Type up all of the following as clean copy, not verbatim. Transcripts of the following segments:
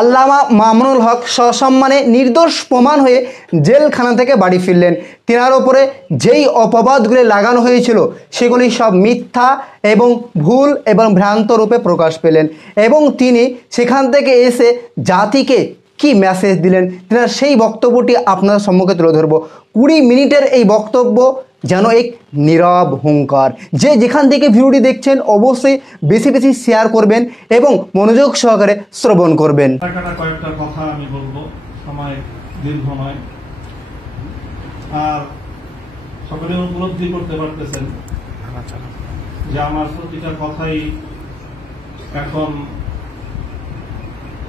আল্লামা মামুনুল হক সসম্মানে নির্দোষ প্রমাণ হয়ে জেলখানা থেকে বাড়ি ফিরলেন। তেনার ওপরে যেই অপবাদগুলি লাগানো হয়েছিল সেগুলি সব মিথ্যা এবং ভুল এবং ভ্রান্ত রূপে প্রকাশ পেলেন, এবং তিনি সেখান থেকে এসে জাতিকে কি মেসেজ দিলেন তেনার সেই বক্তব্যটি আপনার সম্মুখে তুলে ধরব। 20 মিনিটের এই বক্তব্য যেন এক নীরব হুঙ্কার। যে যেখান থেকে ভিডিওটি দেখছেন অবশ্যই বেশি বেশি শেয়ার করবেন এবং মনোযোগ সহকারে শ্রবণ করবেন। কয়েকটা কথা আমি বলবো, সময় দীর্ঘ নয়। আর সকলে উপলব্ধি করতে পারতেছেন যে আমার প্রতিটা কথাই এখন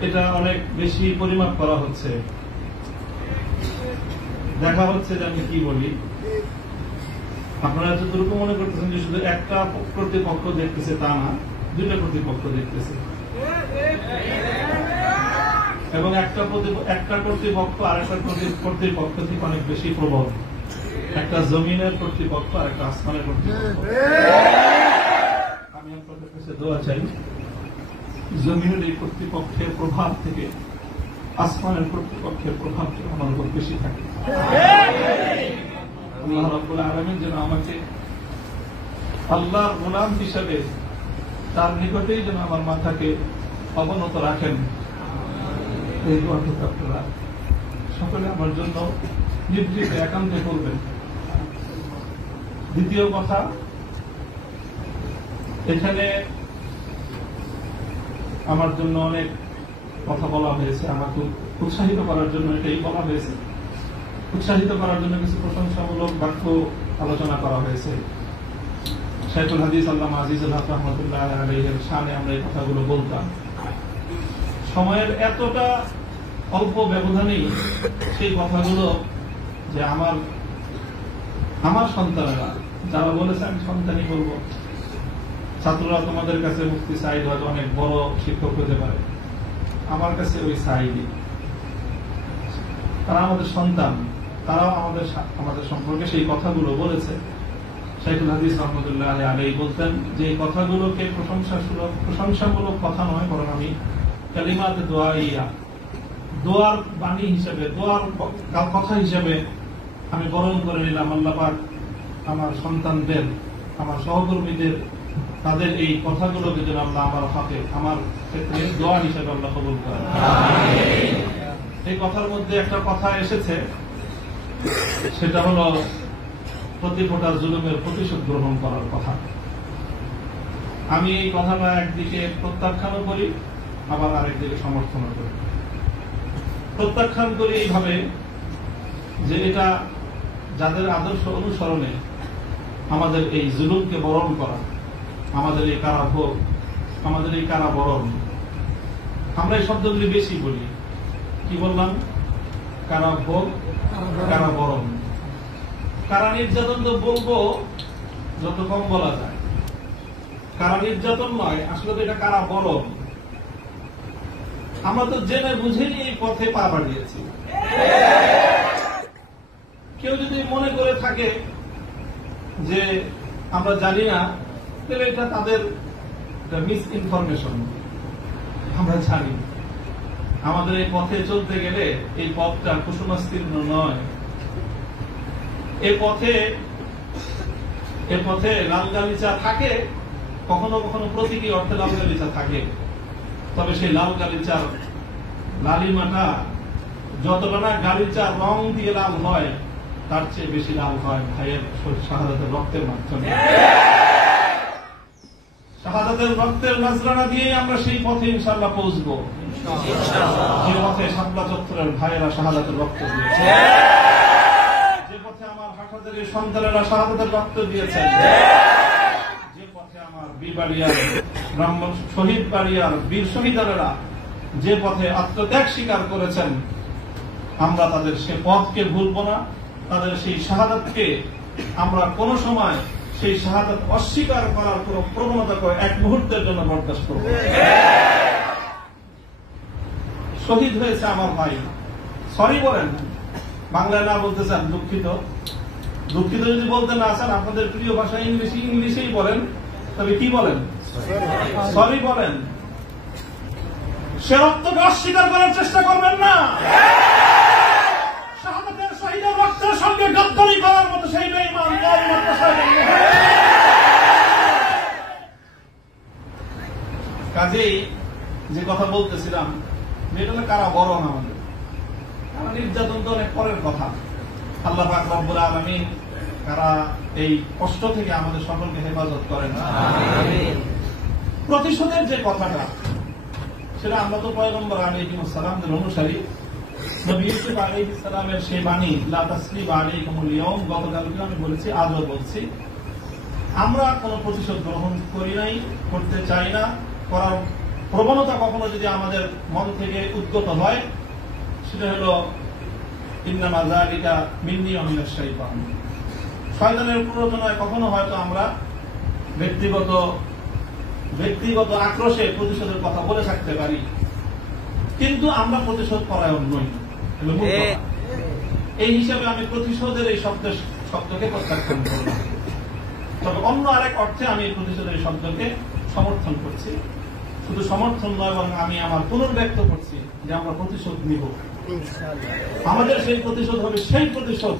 এটা অনেক বেশি পরিমাপ করা হচ্ছে, দেখা হচ্ছে যে আমি কি বলি। আপনারা যতটুকু মনে করতেছেন যে শুধু একটা কর্তৃপক্ষ দেখতেছে, তা না, দুইটা কর্তৃপক্ষ দেখতেছে, এবং একটা কর্তৃপক্ষ আর একটা কর্তৃপক্ষ থেকে অনেক বেশি প্রবল। একটা জমিনের কর্তৃপক্ষ আর একটা আসমানের কর্তৃপক্ষ। আমি আপনাদের কাছে দোয়া চাই, জমিনের এই কর্তৃপক্ষের প্রভাব থেকে আসমানের কর্তৃপক্ষের প্রভাব আমার উপর বেশি থাকে। আল্লাহ রাব্বুল আলামিন যেন আমাকে আল্লাহর গোলাম হিসাবে তার নিকটেই যেন আমার মাথাকে অবনত রাখেন। এই দোয়াটুকু আপনারা সকলে আমার জন্য নির্দিষ্ট একান্তে করবেন। দ্বিতীয় কথা, এখানে আমার জন্য অনেক কথা বলা হয়েছে, আমাকে উৎসাহিত করার জন্য এটাই বলা হয়েছে। উৎসাহিত করার জন্য কিছু প্রশংসামূলক বাক্য আলোচনা করা হয়েছে। শাইখুল হাদিস আল্লামা আজিজুল হক রাহমাতুল্লাহ আলাইহির শানে আমরা এই কথাগুলো বলতাম। সময়ের এতটা অল্প ব্যবধানেই সেই কথাগুলো যে আমার সন্তানেরা যারা বলেছে, আমি সন্তানই বলবো, ছাত্ররা তোমাদের কাছে মুফতি সাঈদ হয়তো অনেক বড় শিক্ষক হতে পারে, আমার কাছে ওই সাঈদই। তারা আমাদের সন্তান, তারাও আমাদের সম্পর্কে সেই কথাগুলো বলেছে। শাইখুল হাদিস রাহমাতুল্লাহ আলাইহি বলতেন যে এই কথাগুলোকে প্রশংসামূলক কথা নয়, বরং আমি কালিমাত দোয়াইয়া, দোয়ার বাণী হিসেবে, দোয়ার কথা হিসেবে আমি বরণ করে নিলাম। আল্লাহ পাক আমার সন্তানদের, আমার সহকর্মীদের, তাদের এই কথাগুলোকে যেন আল্লাহ আমার হকে, আমার ক্ষেত্রে দোয়া হিসেবে আল্লাহ কবুল করেন। এই কথার মধ্যে একটা কথা এসেছে, সেটা হলো প্রতি ফোঁটা জুলুমের প্রতিশোধ গ্রহণ করার কথা। আমি এই কথাটা একদিকে প্রত্যাখ্যানও করি, আবার আরেকদিকে সমর্থনও করি। প্রত্যাখ্যান করি এইভাবে যে এটা যাদের আদর্শ অনুসরণে আমাদের এই জুলুমকে বরণ করা, আমাদের এই কারাভোগ, আমাদের এই কারাবরণ, আমরা এই শব্দগুলি বেশি বলি। কি বললাম? কারাভোগ, কারাবরণ। কারা নির্যাতন তো বলবো যত কম বলা যায়। কারা নির্যাতন নয়, আসলে তো এটা কারাবরণ। আমরা তো জেনে বুঝেই এই পথে পা বাড়িয়েছি। কেউ যদি মনে করে থাকে যে আমরা জানি না, তাহলে এটা তাদের মিস ইনফরমেশন। আমরা জানি আমাদের এই পথে চলতে গেলে এই পথটা কুসুমাস্তীর্ণ নয়। এ পথে লাল গালিচা থাকে, কখনো কখনো প্রতীকী অর্থে লাল গালিচা থাকে, তবে সেই লাল গালিচার লালিমাটা যতটা না গালিচার রং দিয়ে লাল হয়, তার চেয়ে বেশি লাল হয় ভাইয়ের শাহাদাতের রক্তের মাধ্যমে। শাহাদাতের রক্তের নজরানা দিয়ে আমরা সেই পথে ইনশাআল্লাহ পৌঁছবো, যে পথে শাপলা চত্বরের ভাইয়েরা শাহাদাতের রক্ত দিয়েছে, যে পথে আমার হাসপাতালের সন্তানেরা শাহাদাতের রক্ত দিয়েছেন, যে পথে আমার বীরবাড়িয়ার ব্রাহ্মণ শহীদ বাড়িয়ার বীর শহীদারেরা যে পথে আত্মত্যাগ স্বীকার করেছেন, আমরা তাদের সে পথকে ভুলবো না। তাদের সেই শাহাদাতকে আমরা কোন সময় সেই শাহাদাত অস্বীকার করার কোন প্রবণতা করে এক মুহূর্তের জন্য বরদাস্ত করব। শহীদ হয়েছে আমার ভাই, সরি বলেন, বাংলায় না বলতে চান দুঃখিত, দুঃখিত যদি বলতে না চান আপনাদের প্রিয় ভাষা ইংলিশেই বলেন, তবে কি বলেন? সরি বলেন। সে রক্তকে অস্বীকার করার চেষ্টা করবেন না। শাহাদাতের শহীদের রক্তের সঙ্গে গদ্দারি করার মতো সেই বেঈমান কালিমার শহীদ। কাজেই যে কথা বলতেছিলাম, এটা কারা বরণ আমাদের নির্যাতন তো অনেক পরের কথা। আল্লাহ পাক রব্বুল আলামিন কারা এই কষ্ট থেকে আমাদের সকলকে হেফাজত করেন। প্রতিশোধের যে কথাটা, সেটা আমরা তো পয়গম্বর আলাইহিস সালামের অনুসারী। নবী ইউসুফ আলাইহিস সালামের সেই বাণী লা তাসরিবা আলাইকুমুল ইয়াউম, গতকালকে আমি বলেছি, আজও বলছি, আমরা কোনো প্রতিশোধ গ্রহণ করি নাই, করতে চাই না। করার প্রবণতা কখনো যদি আমাদের মন থেকে উদ্গত হয়, সেটা হলো ইন্নামা যালিকা মিন্নী ওয়া মিনাশ শাইতান, শয়তানের প্ররোচনায় কখনো হয়তো আমরা ব্যক্তিগত আক্রোশে প্রতিশোধের কথা বলে থাকতে পারি, কিন্তু আমরা প্রতিশোধ পরায়ণ নই। এই হিসাবে আমি প্রতিশোধের এই শব্দকে প্রত্যাখ্যান করব। তবে অন্য আরেক অর্থে আমি প্রতিশোধের এই শব্দকে সমর্থন করছি। শুধু সমর্থন নয়, বরং আমি আমার পুনর্ব্যক্ত করছি যে আমরা প্রতিশোধ নিব। আমাদের সেই প্রতিশোধ হবে সেই প্রতিশোধ,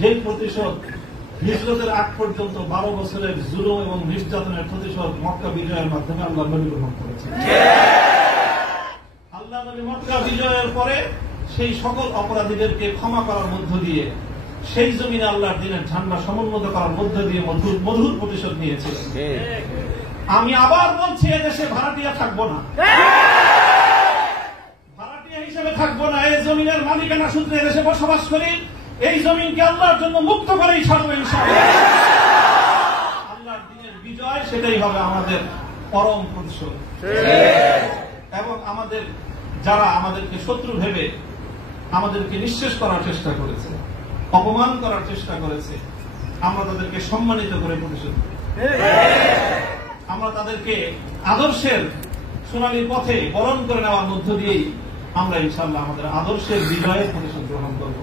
যে প্রতিশোধ হিজরতের আগ পর্যন্ত 12 বছরের জুলুম এবং নির্যাতনের প্রতিশোধ মক্কা বিজয়ের মাধ্যমে আল্লাহ নবী গ্রহণ করেছেন। আল্লাহ নবী মক্কা বিজয়ের পরে সেই সকল অপরাধীদেরকে ক্ষমা করার মধ্য দিয়ে, সেই জমিনে আল্লাহর দিনের ঝান্ডা সমুন্নত করার মধ্য দিয়ে মধুর প্রতিশোধ নিয়েছিলেন। আমি আবার বলছি, এদেশে ভাড়াটিয়া থাকবো না, ভাড়াটিয়া হিসেবে থাকবো না। এই জমিনের মালিকানা সূত্রে এদেশে বসবাস করি। এই জমিনকে আল্লাহর জন্য মুক্ত করেই ছাড়বো ইনশাআল্লাহ। আল্লাহর দিনের বিজয়, সেটাই হবে আমাদের পরম প্রতিশোধ। এবং আমাদের যারা আমাদেরকে শত্রু ভেবে আমাদেরকে নিঃশেষ করার চেষ্টা করেছে, অপমান করার চেষ্টা করেছে, আমরা তাদেরকে সম্মানিত করে প্রতিশোধ, আমরা তাদেরকে আদর্শের সোনালী পথে বরণ করে নেওয়ার মধ্য দিয়েই আমরা ইনশাআল্লাহ আমাদের আদর্শের বিজয়ের প্রতিশোধ গ্রহণ করব।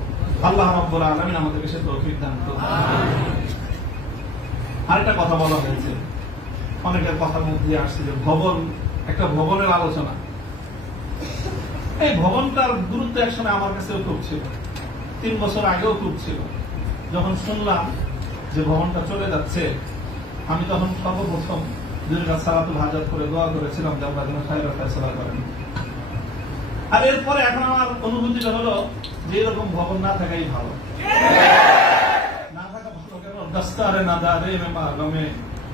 আল্লাহ রাব্বুল আলামিন আমাদেরকে সে তৌফিক দান করুন। আরেকটা কথা বলা হয়েছে, অনেকের কথার মধ্যে আসছে যে ভবন, একটা ভবনের আলোচনা। এই ভবনটার গুরুত্ব একসময় আমার কাছেও খুব ছিল, 3 বছর আগেও খুব ছিল। যখন শুনলাম যে ভবনটা চলে যাচ্ছে, আমি তখন সর্বপ্রথম সালাতুল হাজাত করে দোয়া করেছিলাম যে আল্লাহ যেন খায়রের ফয়সালা করেন। আর এরপরে এখন আমার অনুভূতিটা হলো যে এরকম ভবন না থাকাই ভালো। না থাকা ভালো কেন? দস্তারে না দারে মা গমে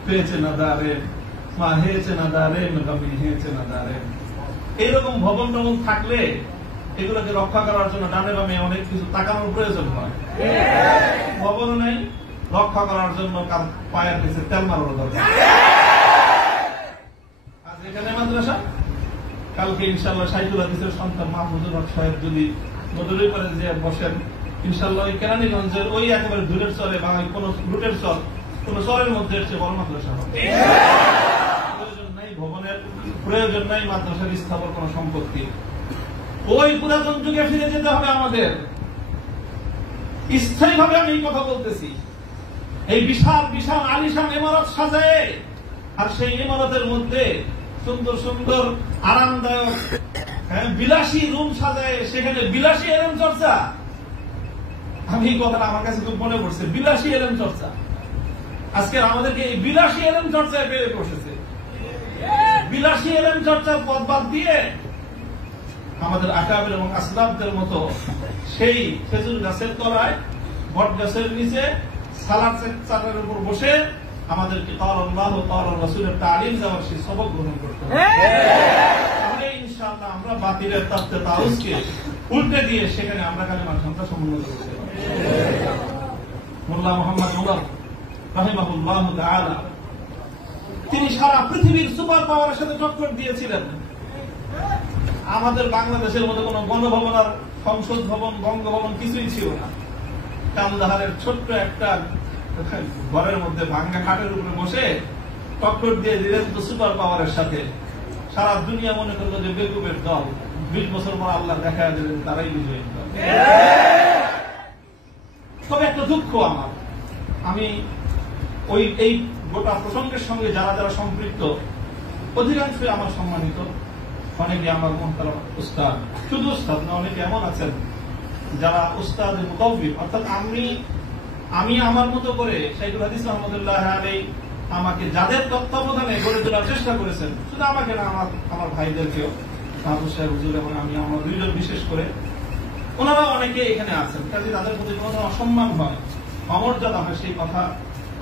পেয়েছে না দারে, মা হেয়েছে না দারে গমি হেয়েছে না দারে। এইরকম ভবন টবন থাকলে এগুলোকে রক্ষা করার জন্য ডানে বামে অনেক কিছু তাকানোর প্রয়োজন হয়। ভবন নেই, রক্ষা করার জন্য পায়ের কাছে তেল মারার দরকার। আজ এখানে মাদ্রাসা, কালকে ইনশাআল্লাহ শাহিদুল হাদিসের সন্তান মাহফুজুর হক সাহেব যদি নদুরি করে যে বসেন, ইনশাআল্লাহ ওই কেরানীগঞ্জের ওই একেবারে দূরের চরে বা কোন রুটের চর, কোন চরের মধ্যে চেয়ে বড় মাদ্রাসা হবে। প্রয়োজন নাই ভবনের, প্রয়োজন নাই মাদ্রাসার স্থাপন কোন সম্পত্তি। ওই পুরাতন যুগে ফিরে যেতে হবে আমাদের। স্থায়ীভাবে আমি এই কথা বলতেছি। এই বিশাল বিশাল আলিশান ইমারত সাজায়, আর সেই ইমারতের মধ্যে সুন্দর সুন্দর আরামদায়ক বিলাসী রুম সাজায়, সেখানে বিলাসী এলেম চর্চা। আমি এই কথাটা আমার কাছে খুব মনে পড়ছে, বিলাসী এলেম চর্চা। আজকে আমাদেরকে এই বিলাসী এলেম চর্চায় বেড়ে বসেছে। বিলাসী এলেম চর্চার পথ বাদ দিয়ে আমাদের আকাবের এবং আসলাফদের মতো সেই খেজুর গাছের তলায়, বট গাছের নিচে সালাদ চাটার উপর বসে আমাদেরকে ক্বালা আল্লাহ ক্বালা রাসূলের তালিম দেওয়ার সেই সবক গ্রহণ করতে হবে। তাহলে ইনশাআল্লাহ আমরা বাতিলের তাফতে তাউসকে উল্টে দিয়ে সেখানে আমরা কালিমার সংখ্যা সমুন্নত করতে পারব। মোল্লা মুহাম্মদ উমর রাহিমাহুল্লাহু তাআলা, তিনি সারা পৃথিবীর সুপার পাওয়ারের সাথে টক্কর দিয়েছিলেন। আমাদের বাংলাদেশের মধ্যে কোন গণভবন আর সংসদ ভবন, বঙ্গভবন কিছুই ছিল না। কান্দাহারের ছোট্ট একটা ঘরের মধ্যে ভাঙ্গা খাটের উপরে বসে টক্কর দিয়ে দিলেন তো সুপার পাওয়ারের সাথে। সারা দুনিয়া মনে করলো যে বেকুবের দল। 20 বছর পর আল্লাহ দেখা দিলেন তারাই বিজয়ী দল। তবে একটা দুঃখ আমার, আমি ওই এই গোটা প্রসঙ্গের সঙ্গে যারা যারা সম্পৃক্ত অধিকাংশই আমার সম্মানিত, অনেকে আমার মুহতারাম উস্তাদ, শুধু উস্তাদ না, অনেকে এমন আছেন যারা উস্তাদ মুতাওবিব, অর্থাৎ আমি আমার মতো করে শাইখুল হাদিস রহমাতুল্লাহ আলাইহি আমাকে যাদের তত্ত্বাবধানে গড়ে তোলার চেষ্টা করেছেন, শুধু আমাকে না, আমার ভাইদেরকেও, মাহফুজ সাহেব হুজুর এবং আমি, আমার দুইজন বিশেষ করে, ওনারা অনেকে এখানে আছেন। কাজে তাদের প্রতি কোনো অসম্মান হয়, অমর্যাদা হয়, সেই কথা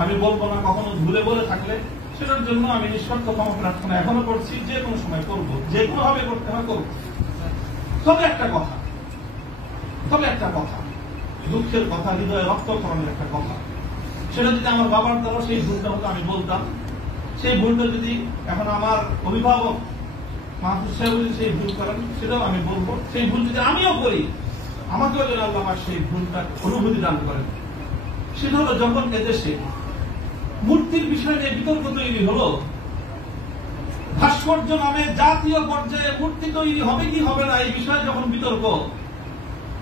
আমি বলবো না। কখনো ভুলে বলে থাকলে সেটার জন্য আমি নিঃশর্ত ক্ষমা প্রার্থনা এখনো করছি, যে কোনো সময় করবো, যে কোনো ভাবে করতে হয় করবো। তবে একটা কথা, দুঃখের কথা, হৃদয়ে রক্তক্ষরণের একটা কথা, সেটা যদি আমার বাবার দ্বারা সেই ভুলটা হতো আমি বলতাম। সেই ভুলটা যদি এখন আমার অভিভাবক মাহফুজ সাহেব যদি সেই ভুল করেন, সেটাও আমি বলবো। সেই ভুল যদি আমিও করি, আমাকেও যেন আল্লাহ আমার সেই ভুলটা অনুভূতি দান করেন। সেটা হলো যখন এদেশে মূর্তির বিষয় নিয়ে বিতর্ক তৈরি হলো, ভাস্কর্য নামে জাতীয় পর্যায়ে মূর্তি তৈরি হবে কি হবে না এই বিষয়ে যখন বিতর্ক,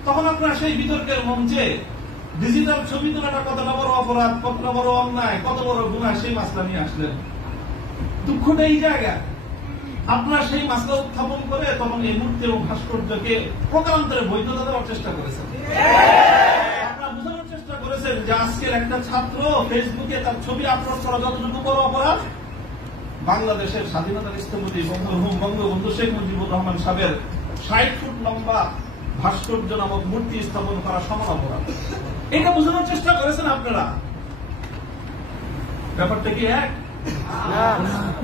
তখন আপনারা সেই বিতর্কের মঞ্চে ডিজিটাল ছবি তোলাটা কতটা বড় অপরাধ, কতটা বড় অন্যায়, কত বড় গুনাহ, সেই মাসলা নিয়ে আসলেন। দুঃখটা এই জায়গায়, আপনারা সেই মাসলা উত্থাপন করে তখন এই মূর্তি এবং ভাস্কর্যকে প্রকারান্তরে বৈধতা দেওয়ার চেষ্টা করেছেন। আপনারা বোঝানোর চেষ্টা করেছেন যে আজকের একটা ছাত্র ফেসবুকে তার ছবি আপলোড করা যতটুকু বড় অপরাধ, বাংলাদেশের স্বাধীনতার স্থপতি বঙ্গবন্ধু শেখ মুজিবুর রহমান সাহেবের ৬০ ফুট লম্বা ভাস্কর্য নামক মূর্তি স্থাপন করা সমান অপরাধ। এটা বোঝানোর চেষ্টা করেছেন আপনারা। ব্যাপারটা কি এক?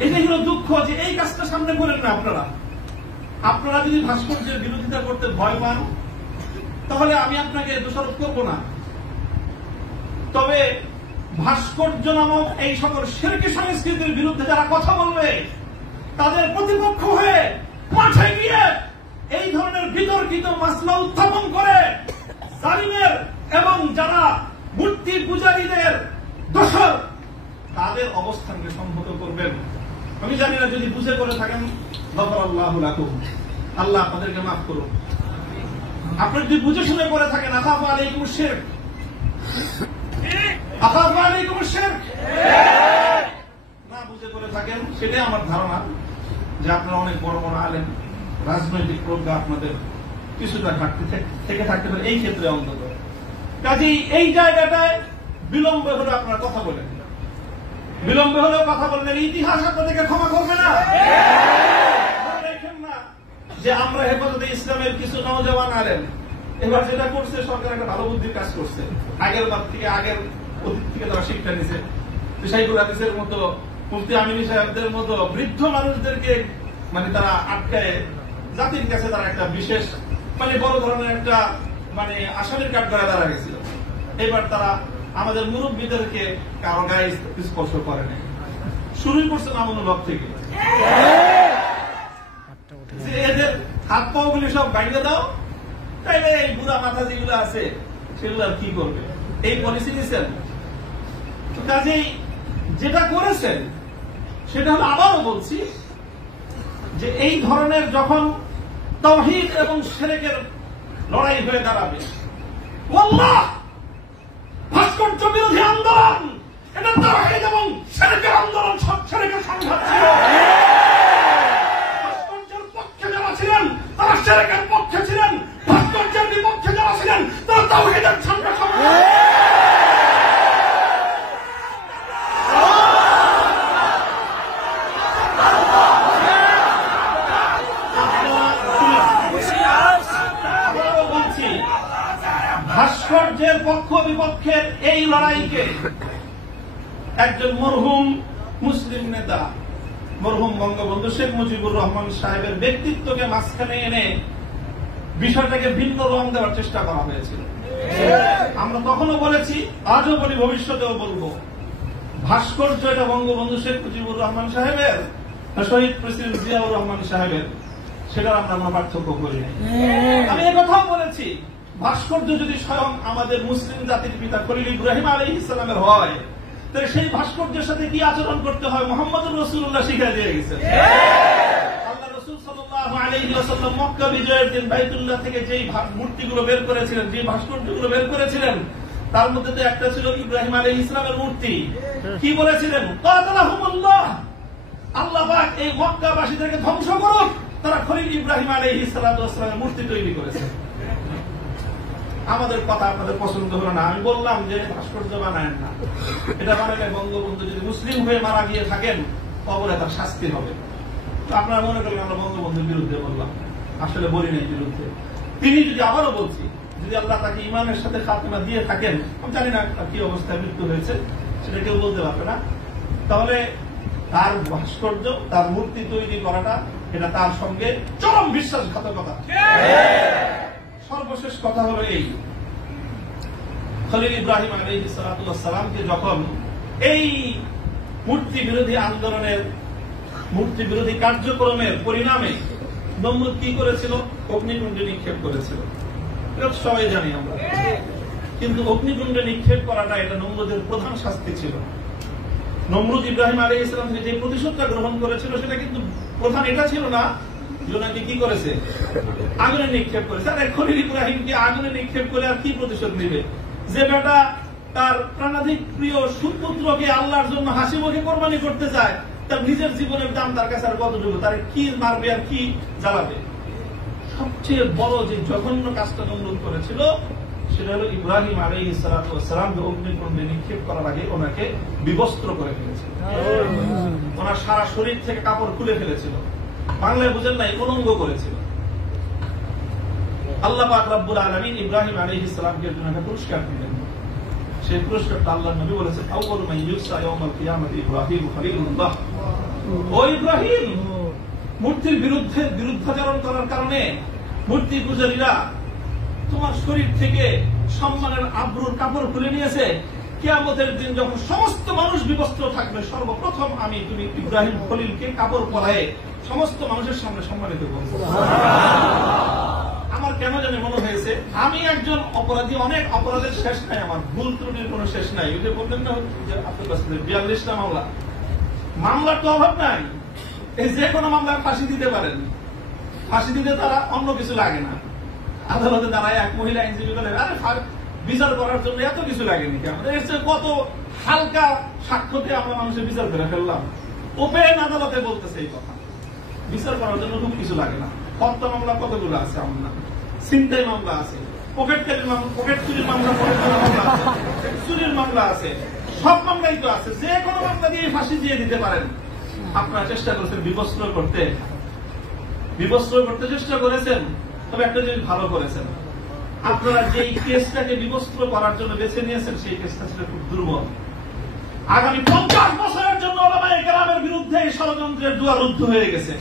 এটাই হলো দুঃখ যে এই কাজটা সামনে করেন না আপনারা যদি ভাস্কর্যের বিরোধিতা করতে ভয় পান, তাহলে আমি আপনাকে দোষারোপ করব না। তবে ভাস্কর্য নামক এই সকল শিরকি সংস্কৃতির বিরুদ্ধে যারা কথা বলবে, তাদের প্রতিপক্ষ হয়ে মাঠে গিয়ে এই ধরনের বিতর্কিত মাসলা উত্থাপন করে জালিমের এবং যারা মূর্তি পূজারীদের দোষর, তাদের অবস্থানকে সংহত করবেন। আমি জানি না, যদি বুঝে করে থাকেন, গফরাল্লাহু লাকুম, আল্লাহ আপনাদেরকে মাফ করুন। আপনি যদি বুঝে শুনে করে থাকেন, আখাফু আলাইকুমুশ শিরক, আখাফু আলাইকুমুশ শিরক, না বুঝে করে থাকেন, সেটাই আমার ধারণা যে আপনারা অনেক বড় বড় আলেম, রাজনৈতিক প্রজ্ঞা আপনাদের কিছুটা ঘাটতি থেকে থাকতে পারে এই ক্ষেত্রে অন্তত। কাজেই এই জায়গাটায় বিলম্বে হলে আপনারা কথা বলেন, বিলম্বে হলেও কথা বললেন, ইতিহাস আপনাদেরকে ক্ষমা করবে না। দেখেন না যে আমরা হেফাজতে ইসলামের কিছু নওজওয়ান আলেম এবার যেটা করছে, সরকার একটা ভালো বুদ্ধির কাজ করছে। আগের বার থেকে, আগের অতীত থেকে তারা শিক্ষা নিছে। শাইখুল হাদিসের মতো, মুফতি আমিনী সাহেবদের মতো বৃদ্ধ মানুষদেরকে তারা আটকায় জাতির কাছে তারা একটা বিশেষ বড় ধরনের একটা আসামির কাঠ করে দাঁড়া গেছিল। এবার তারা আমাদের মুরব্বীদেরকে কারো গায়ে স্পর্শ করে নাই, শুরুই করছে মামুনুল হক থেকে, যে এদের হাত পা গুলি সব বাইরে দাও, তাইলে এই বুড়া মাথা যেগুলো আছে সেগুলো আর কি করবে, এই পলিসি নিয়েছেন। কাজেই যেটা করেছেন সেটা হলো, আবারও বলছি, যে এই ধরনের যখন তাওহীদ এবং শিরকের লড়াই হয়ে দাঁড়াবে, আল্লাহ ভাস্কর্য বিরোধী আন্দোলন, এটা তাওহীদ এবং শিরকের আন্দোলন, শিরকের সংঘাত ছিল। ভাস্কর্যের পক্ষে যারা ছিলেন তারা শিরকের পক্ষে ছিলেন, ভাস্কর্যের বিপক্ষে যারা ছিলেন তারা তাওহীদের সঙ্গে সংঘাত। ভাস্কর্যের পক্ষ বিপক্ষের এই লড়াইকে একজন মরহুম মুসলিম নেতা, মরহুম বঙ্গবন্ধু শেখ মুজিবুর রহমান সাহেবের ব্যক্তিত্বকে মাঝখানে এনে বিষয়টাকে ভিন্ন রং দেওয়ার চেষ্টা করা হয়েছিল। আমরা তখনও বলেছি, আজও বলি, ভবিষ্যতেও বলবো, ভাস্কর্য এটা বঙ্গবন্ধু শেখ মুজিবুর রহমান সাহেবের, শহীদ প্রেসিডেন্ট জিয়াউর রহমান সাহেবের, সেটার আমরা পার্থক্য করি নাই। আমি একথাও বলেছি, ভাস্কর্য যদি স্বয়ং আমাদের মুসলিম জাতির পিতা খলিল ইব্রাহিম আলাইহিস সালামের হয়, তাহলে সেই ভাস্কর্যের সাথে কি আচরণ করতে হয় মুহাম্মদুর রাসূলুল্লাহ শিখিয়ে দিয়ে গেছেন। আল্লাহ রাসূল সাল্লাল্লাহু আলাইহি ওয়াসাল্লাম মক্কা বিজয়ের দিন বাইতুল্লাহ থেকে যেই মূর্তিগুলো বের করেছিলেন, যে ভাস্কর্যগুলো বের করেছিলেন, তার মধ্যে তো একটা ছিল ইব্রাহিম আলাইহিস সালামের মূর্তি। কি বলেছিলেন? কাতালাহুমুল্লাহ, আল্লাহ পাক এই মক্কাবাসীদেরকে ধ্বংস করুক। তারা খলিল ইব্রাহিম আলাইহিস সালাতু ওয়াস সালামের মূর্তি তৈরি করেছে। আমাদের কথা আপনাদের পছন্দ হলো না, আমি বললাম যে ভাস্কর্য বানায়েন না, এটা বানালে বঙ্গবন্ধু যদি মুসলিম হয়ে মারা গিয়ে থাকেন কবরে তার শাস্তি হবে। তো আপনারা মনে করেন আমরা বঙ্গবন্ধুর বিরুদ্ধে বললাম, আসলে বলি নাই বিরুদ্ধে। তিনি যদি, আবারও বলছি, যদি আল্লাহ তাকে ইমানের সাথে খাতিমা দিয়ে থাকেন, আমি জানি না কি অবস্থায় মৃত্যু হয়েছে সেটা কেউ বলতে পারবে না, তাহলে তার ভাস্কর্য, তার মূর্তি তৈরি করাটা এটা তার সঙ্গে চরম বিশ্বাসঘাতকতা। সর্বশেষ কথা হলো এই, খলিল ইব্রাহিম আলাইহিস সালাতু ওয়াস সালামকে যখন এই মূর্তি বিরোধী আন্দোলনের, মূর্তি বিরোধী কার্যক্রমের পরিণামে নমরুদ কি করেছিল? অগ্নিকুণ্ডে নিক্ষেপ করেছিল। এটা সবাই জানি আমরা। কিন্তু অগ্নিকুণ্ডে নিক্ষেপ করাটা এটা নমরুদের প্রধান শাস্তি ছিল। নমরুদ ইব্রাহিম আলাইহিস সালাম যে প্রতিশোধটা গ্রহণ করেছিল সেটা কিন্তু প্রধান এটা ছিল না যে ওনাকে কি করেছে, আগুনে নিক্ষেপ করেছে। আর খলিল ইব্রাহিমকে আগুনে নিক্ষেপ করে আর কি প্রতিশোধ নেবে? যে বেটা তার প্রাণাধিক প্রিয় সুপুত্রকে আল্লাহর জন্য হাসি মুখে কোরবানি করতে চায়, তার নিজের জীবনের দাম তার কাছে আর কতটুকু, তার কি মারবে আর কি জ্বালাবে? সবচেয়ে বড় যে জঘন্য কাজটা নমরুদ করেছিল সেটা হলো ইব্রাহিম আলাইহিস সালাতু ওয়াস সালামকে অগ্নিকুণ্ডে নিক্ষেপ করার আগে ওনাকে বিবস্ত্র করে ফেলেছিল। ওনার সারা শরীর থেকে কাপড় খুলে ফেলেছিল, বাংলায় বুঝেন নাই, উলঙ্গ করেছিল। আল্লাহ পাক রব্বুল আলামিন ইব্রাহিম আলাইহিস সালামকে জন্য একটা পুরস্কার দিলেন। সেই পুরস্কারটা আল্লাহর নবী বলেছেন, আউয়ালু মান ইউসা ইয়াউমাল কিয়ামাতি ইব্রাহিম খলিলুল্লাহ। ও ইব্রাহিম, মূর্তির বিরুদ্ধাচরণ করার কারণে মূর্তি পূজারীরা তোমার শরীর থেকে সম্মানের আবরুর কাপড় খুলে নিয়েছে। কিয়ামতের দিন যখন সমস্ত মানুষ বিবস্ত্র থাকবে, সর্বপ্রথম আমি তুমি ইব্রাহিম খলিলকে কাপড় পরায়ে সমস্ত মানুষের সামনে সম্মানিত করব। আমার কেন জানি মনে হয়েছে আমি একজন অপরাধী, অনেক অপরাধের শেষ নাই, আমার ভুল ত্রুটির কোন শেষ নাই। ওই যে বললেন না যে আপনার কাছে 42টা মামলা, মামলার তো অভাব নাই। এই যে কোনো মামলায় ফাঁসি দিতে পারেন, ফাঁসি দিতে তারা অন্য কিছু লাগে না। আদালতে দাঁড়ায় এক মহিলা আইনজীবী বলে, আরে বিচার করার জন্য এত কিছু লাগেনি, আমাদের এর চেয়ে কত হালকা সাক্ষ্যতে আমরা মানুষের বিচার করে ফেললাম। ওপেন আদালতে বলতেছে এই কথা, বিচার করার জন্য খুব কিছু লাগে না। হত্যা মামলা কতগুলো আছে আমার নামে, ছিনতাই মামলা আছে, পকেট চুরির মামলা, চুরির মামলা আছে, সব মামলাই তো আছে। যে কোনো মামলা দিয়ে ফাঁসি দিয়ে দিতে পারেন। আপনারা চেষ্টা করেছেন বিবস্ত্র করতে চেষ্টা করেছেন, তবে একটা জিনিস ভালো করেছেন, আপনারা যেই কেসটাকে বিবস্ত্র করার জন্য বেছে নিয়েছেন সেই কেসটা ছিল খুব দুর্বল। আগামী 50 বছরের জন্য ওলামায়ে কেরামের বিরুদ্ধে এই ষড়যন্ত্রের দুয়ার রুদ্ধ হয়ে গেছে।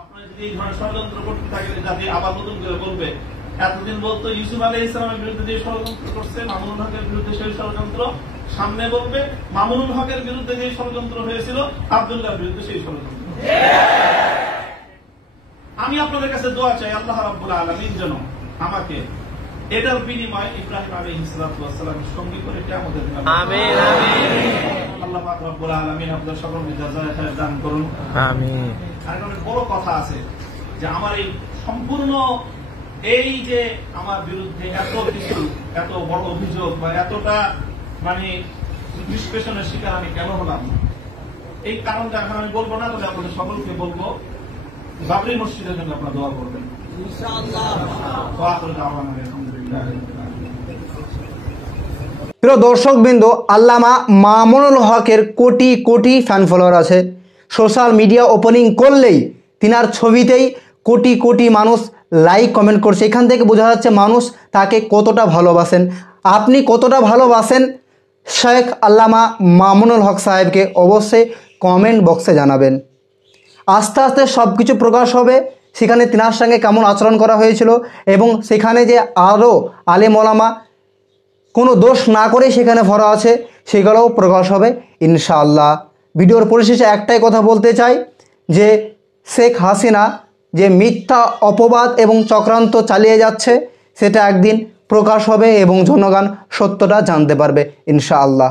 আপনারা যদি এই ধরনের ষড়যন্ত্র করতে থাকেন, জাতি আবার নতুন করে বলবে, এতদিন বলতো ইউসুফ আলাইহিস সালামের বিরুদ্ধে যে ষড়যন্ত্র করছে, মামুনুল হকের বিরুদ্ধে সেই ষড়যন্ত্র, সামনে বলবে মামুনুল হকের বিরুদ্ধে যে ষড়যন্ত্র হয়েছিল, আব্দুল্লাহর বিরুদ্ধে সেই ষড়যন্ত্র। আমি আপনাদের কাছে দোয়া চাই, আল্লাহ রাব্বুল আলামিন যেন আমাকে এটার বিনিময়ে ইব্রাহিম আলাইহিস সালাতু ওয়াস সালামের সঙ্গী করে কিয়ামতের দিন আমিন আমিন। আল্লাহ পাক রব্বুল আলামিন আপনাদের সকলকে জাযায়ে খায়র দান করুন আমিন। আর অনেক বড় কথা আছে যে আমার এই সম্পূর্ণ এই যে আমার বিরুদ্ধে এত কিছু, এত বড় অভিযোগ বা এতটা মানে নিষ্পেষণের শিকার আমি কেন হলাম, এই কারণটা এখন আমি বলবো না, তবে আপনাদের সকলকে বলবো বাবরি মসজিদের জন্য আপনারা দোয়া করবেন ইনশাআল্লাহ। প্রিয় দর্শকবৃন্দ, আল্লামা মামুনুল হকের কোটি কোটি ফ্যান ফলোয়ার আছে। সোশ্যাল মিডিয়া ওপেনিং করলেই তিনার ছবিতেই কোটি কোটি মানুষ লাইক কমেন্ট করছে। এখান থেকে বোঝা যাচ্ছে মানুষ তাকে কতটা ভালোবাসেন। আপনি কতটা ভালোবাসেন শেখ আল্লামা মামুনুল হক সাহেবকে অবশ্যই কমেন্ট বক্সে জানাবেন। আস্তে আস্তে সব কিছু প্রকাশ হবে, সেখানে তিনার সঙ্গে কেমন আচরণ করা হয়েছিল এবং সেখানে যে আরও আলেম ওলামা কোনো দোষ না করে সেখানে ভরা আছে, সেগুলোও প্রকাশ হবে ইনশাআল্লাহ। ভিডিওর পরিশেষে একটাই কথা বলতে চাই যে শেখ হাসিনা যে মিথ্যা অপবাদ এবং চক্রান্ত চালিয়ে যাচ্ছে সেটা একদিন প্রকাশ হবে এবং জনগণ সত্যটা জানতে পারবে ইনশাআল্লাহ।